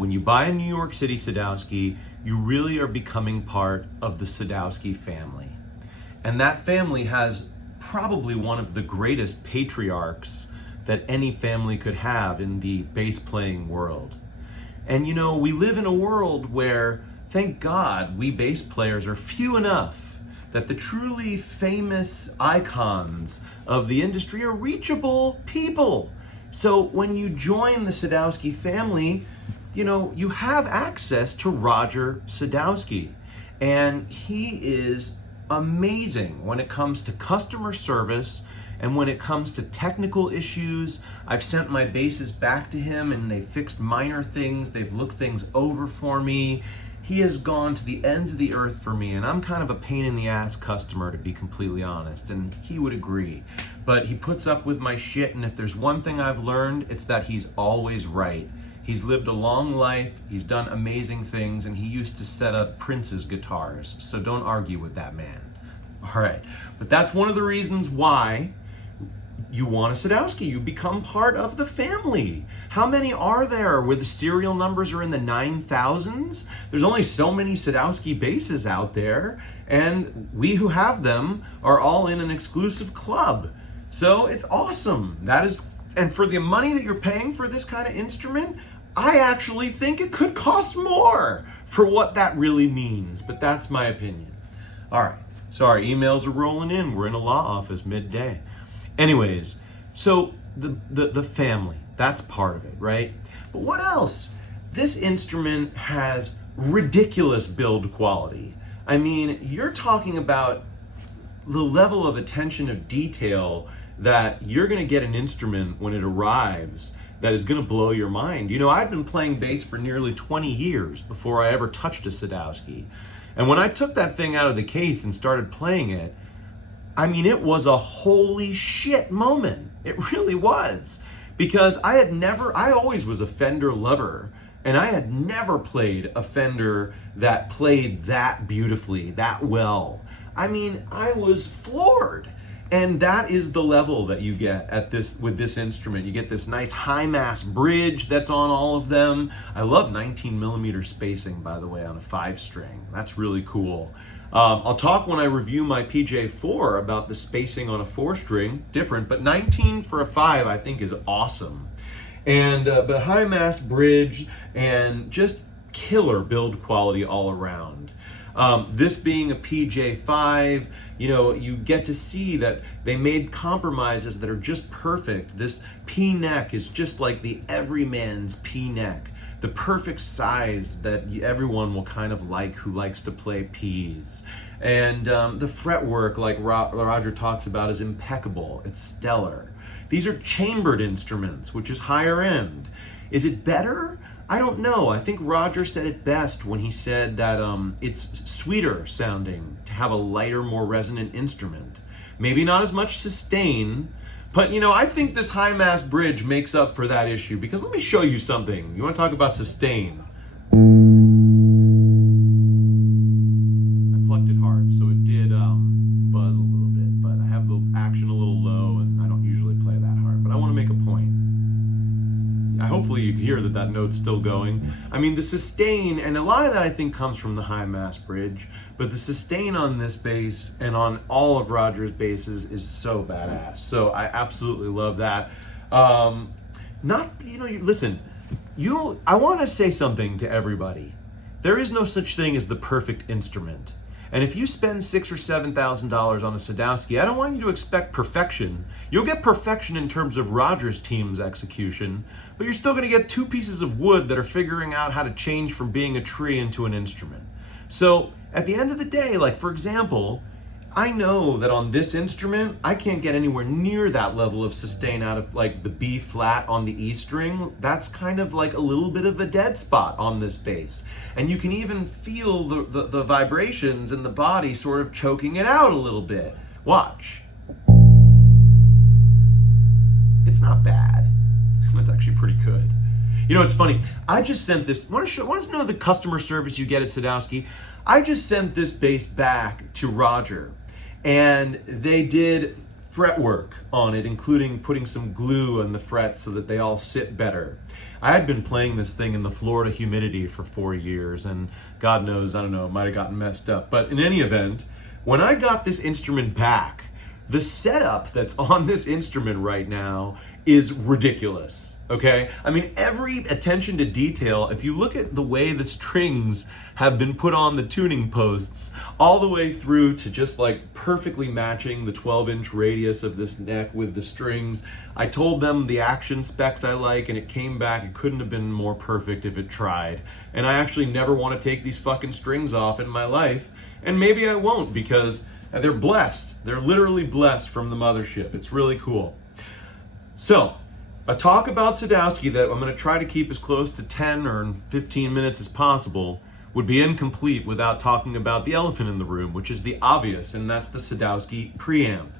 When you buy a New York City Sadowsky, you really are becoming part of the Sadowsky family. And that family has probably one of the greatest patriarchs that any family could have in the bass playing world. And you know, we live in a world where, thank God, we bass players are few enough that the truly famous icons of the industry are reachable people. So when you join the Sadowsky family, you know, you have access to Roger Sadowsky. And he is amazing when it comes to customer service and when it comes to technical issues. I've sent my basses back to him and they fixed minor things. They've looked things over for me. He has gone to the ends of the earth for me, and I'm kind of a pain in the ass customer, to be completely honest, and he would agree. But he puts up with my shit, and if there's one thing I've learned, it's that he's always right. He's lived a long life, he's done amazing things, and he used to set up Prince's guitars, so don't argue with that man. All right, but that's one of the reasons why you want a Sadowsky. You become part of the family. How many are there where the serial numbers are in the 9,000s? There's only so many Sadowsky basses out there, and we who have them are all in an exclusive club. So it's awesome. And for the money that you're paying for this kind of instrument, I actually think it could cost more for what that really means, but that's my opinion. All right, sorry, emails are rolling in. We're in a law office midday. Anyways, so the family, that's part of it, right? But what else? This instrument has ridiculous build quality. I mean, you're talking about the level of attention of detail that you're gonna get an instrument when it arrives that is gonna blow your mind. You know, I've been playing bass for nearly 20 years before I ever touched a Sadowsky. And when I took that thing out of the case and started playing it, I mean, it was a holy shit moment. It really was. Because I always was a Fender lover, and I had never played a Fender that played that beautifully, that well. I mean, I was floored. And that is the level that you get with this instrument. You get this nice high mass bridge that's on all of them. I love 19 millimeter spacing, by the way, on a 5-string. That's really cool. I'll talk when I review my PJ4 about the spacing on a 4-string, different, but 19 for a 5 I think is awesome. And but high mass bridge and just killer build quality all around. This being a PJ5, you know, you get to see that they made compromises that are just perfect. This P neck is just like the everyman's P neck. The perfect size that everyone will kind of like who likes to play Ps. And the fretwork, like Roger talks about, is impeccable. It's stellar. These are chambered instruments, which is higher end. Is it better? I don't know. I think Roger said it best when he said that it's sweeter sounding to have a lighter, more resonant instrument. Maybe not as much sustain, but you know, I think this high mass bridge makes up for that issue, because let me show you something. You want to talk about sustain? I plucked it hard, so it did buzz a little bit, but I have the action a little low, and I don't usually play that hard, but I want to make a point. Hopefully you can hear that note's still going. I mean, the sustain, and a lot of that I think comes from the high mass bridge, but the sustain on this bass and on all of Roger's basses is so badass. So I absolutely love that. Listen, I want to say something to everybody. There is no such thing as the perfect instrument. And if you spend $6,000 or $7,000 on a Sadowsky, I don't want you to expect perfection. You'll get perfection in terms of Roger's team's execution, but you're still going to get 2 pieces of wood that are figuring out how to change from being a tree into an instrument. So at the end of the day, like for example, I know that on this instrument, I can't get anywhere near that level of sustain out of like the B flat on the E string. That's kind of like a little bit of a dead spot on this bass. And you can even feel the vibrations in the body sort of choking it out a little bit. Watch. It's not bad. That's actually pretty good. You know, it's funny. I just sent this, want to know the customer service you get at Sadowsky? I just sent this bass back to Roger, and they did fretwork on it, including putting some glue on the frets so that they all sit better. I had been playing this thing in the Florida humidity for 4 years, and God knows, I don't know, it might have gotten messed up. But in any event, when I got this instrument back, the setup that's on this instrument right now is ridiculous, okay? I mean, every attention to detail, if you look at the way the strings have been put on the tuning posts, all the way through to just like perfectly matching the 12-inch radius of this neck with the strings. I told them the action specs I like, and it came back. It couldn't have been more perfect if it tried. And I actually never want to take these fucking strings off in my life, and maybe I won't, because they're blessed. They're literally blessed from the mothership. It's really cool. So, a talk about Sadowsky that I'm going to try to keep as close to 10 or 15 minutes as possible would be incomplete without talking about the elephant in the room, which is the obvious, and that's the Sadowsky Preamp.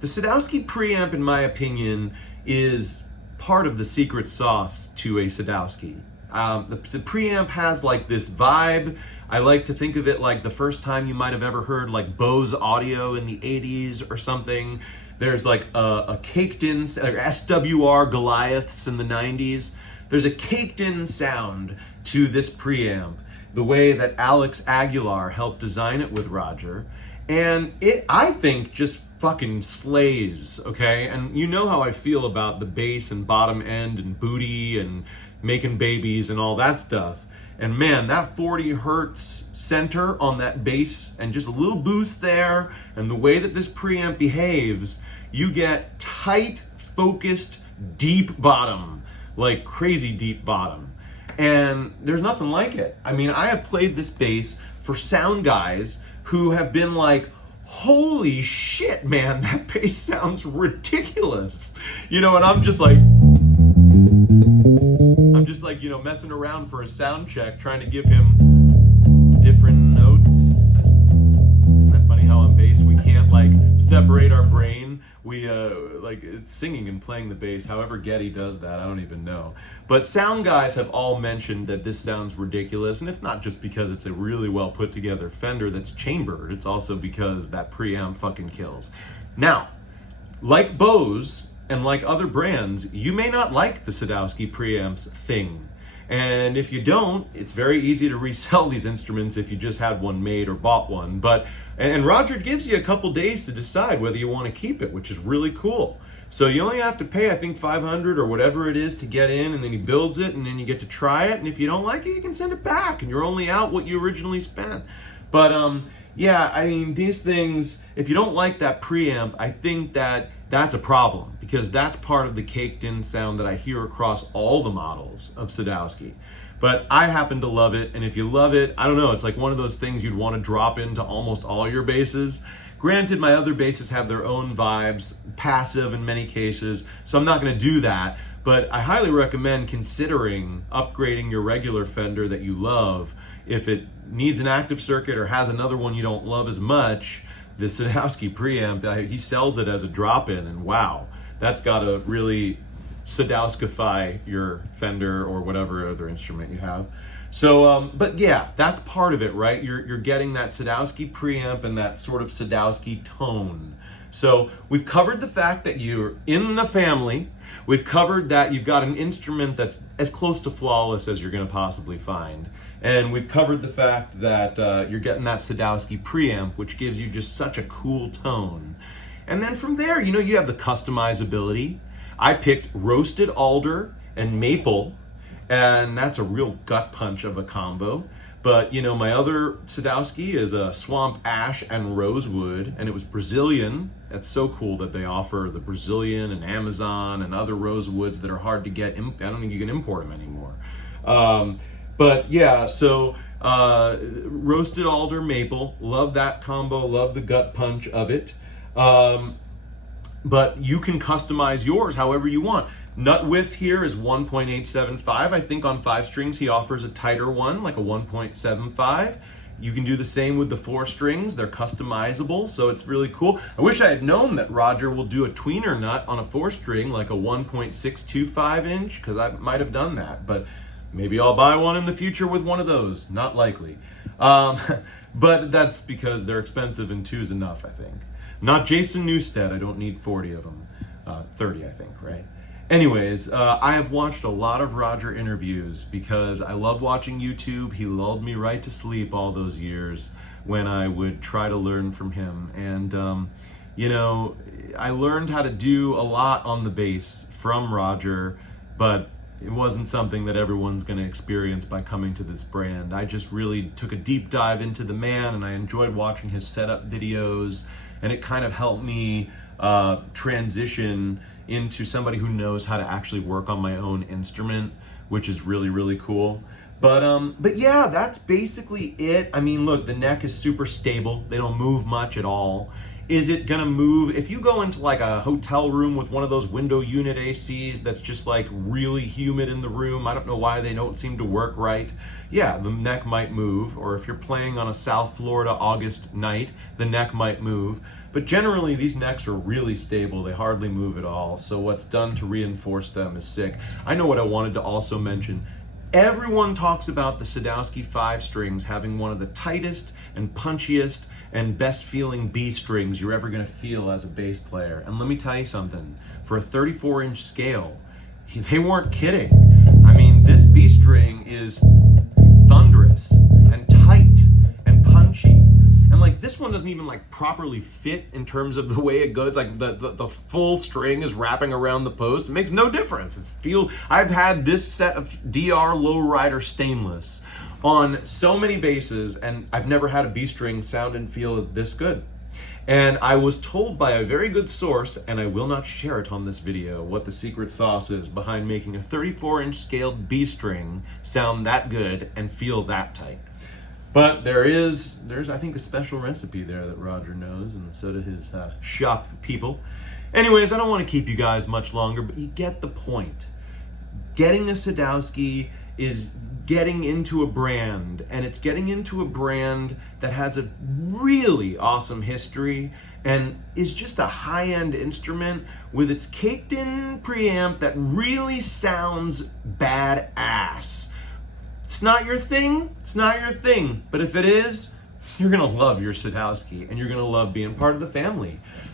The Sadowsky Preamp, in my opinion, is part of the secret sauce to a Sadowsky. The Preamp has like this vibe. I like to think of it like the first time you might have ever heard like Bose audio in the 80s or something. There's like a caked in, SWR Goliaths in the 90s. There's a caked in sound to this preamp, the way that Alex Aguilar helped design it with Roger. And it, I think, just fucking slays, okay? And you know how I feel about the bass and bottom end and booty and making babies and all that stuff. And man, that 40 hertz center on that bass and just a little boost there, and the way that this preamp behaves, you get tight, focused, deep bottom, like crazy deep bottom. And there's nothing like it. I mean, I have played this bass for sound guys who have been like, holy shit, man, that bass sounds ridiculous. You know, and I'm just like, you know, messing around for a sound check, trying to give him different notes. Isn't that funny how on bass we can't like separate our brain? We like singing and playing the bass, however Getty does that, I don't even know. But sound guys have all mentioned that this sounds ridiculous, and it's not just because it's a really well put together Fender that's chambered, it's also because that preamp fucking kills. Now, like Bose, and like other brands, you may not like the Sadowsky preamps thing. And if you don't, it's very easy to resell these instruments if you just had one made or bought one. But and Roger gives you a couple days to decide whether you want to keep it, which is really cool. So you only have to pay, I think, $500 or whatever it is to get in, and then he builds it, and then you get to try it. And if you don't like it, you can send it back, and you're only out what you originally spent. But yeah, I mean, these things, if you don't like that preamp, I think that that's a problem, because that's part of the caked in sound that I hear across all the models of Sadowsky. But I happen to love it, and if you love it, I don't know, it's like one of those things you'd want to drop into almost all your basses. Granted, my other basses have their own vibes, passive in many cases, so I'm not going to do that, but I highly recommend considering upgrading your regular Fender that you love. If it needs an active circuit or has another one you don't love as much, the Sadowsky preamp, he sells it as a drop-in, and wow, that's got to really Sadowskify your Fender or whatever other instrument you have. So, but yeah, that's part of it, right? You're getting that Sadowsky preamp and that sort of Sadowsky tone. So we've covered the fact that you're in the family. We've covered that you've got an instrument that's as close to flawless as you're going to possibly find. And we've covered the fact that you're getting that Sadowsky preamp, which gives you just such a cool tone. And then from there, you know, you have the customizability. I picked roasted alder and maple, and that's a real gut punch of a combo. But, you know, my other Sadowsky is a swamp ash and rosewood, and it was Brazilian. That's so cool that they offer the Brazilian and Amazon and other rosewoods that are hard to get. I don't think you can import them anymore. But yeah, so roasted alder maple, love that combo, love the gut punch of it. But you can customize yours however you want. Nut width here is 1.875. I think on 5 strings he offers a tighter one, like a 1.75. You can do the same with the 4 strings. They're customizable, so it's really cool. I wish I had known that Roger will do a tweener nut on a 4 string, like a 1.625 inch, because I might have done that, but maybe I'll buy one in the future with one of those. Not likely. But that's because they're expensive and 2's enough, I think. Not Jason Newsted, I don't need 40 of them. 30, I think, right? Anyways, I have watched a lot of Roger interviews because I love watching YouTube. He lulled me right to sleep all those years when I would try to learn from him. And, you know, I learned how to do a lot on the bass from Roger, but it wasn't something that everyone's going to experience by coming to this brand. I just really took a deep dive into the man, and I enjoyed watching his setup videos, and it kind of helped me transition into somebody who knows how to actually work on my own instrument, which is really, really cool. But yeah, that's basically it. I mean, look, the neck is super stable. They don't move much at all. Is it gonna move? If you go into like a hotel room with one of those window unit ACs that's just like really humid in the room, I don't know why they don't seem to work right. Yeah, the neck might move. Or if you're playing on a South Florida August night, the neck might move. But generally, these necks are really stable. They hardly move at all. So what's done to reinforce them is sick. I know what I wanted to also mention. Everyone talks about the Sadowsky 5 strings having one of the tightest and punchiest and best feeling B strings you're ever gonna feel as a bass player. And let me tell you something, for a 34-inch scale, they weren't kidding. I mean, this B string is thunderous and tight and punchy. And like this one doesn't even like properly fit in terms of the way it goes. Like the full string is wrapping around the post. It makes no difference. I've had this set of DR Lowrider stainless on so many basses, and I've never had a B string sound and feel this good. And I was told by a very good source, and I will not share it on this video, what the secret sauce is behind making a 34-inch scaled B string sound that good and feel that tight. But there's I think a special recipe there that Roger knows, and so do his shop people. Anyways, I don't want to keep you guys much longer, but you get the point. Getting a Sadowsky is getting into a brand, and it's getting into a brand that has a really awesome history and is just a high-end instrument with its caked-in preamp that really sounds badass. It's not your thing, it's not your thing, but if it is, you're gonna love your Sadowsky and you're gonna love being part of the family.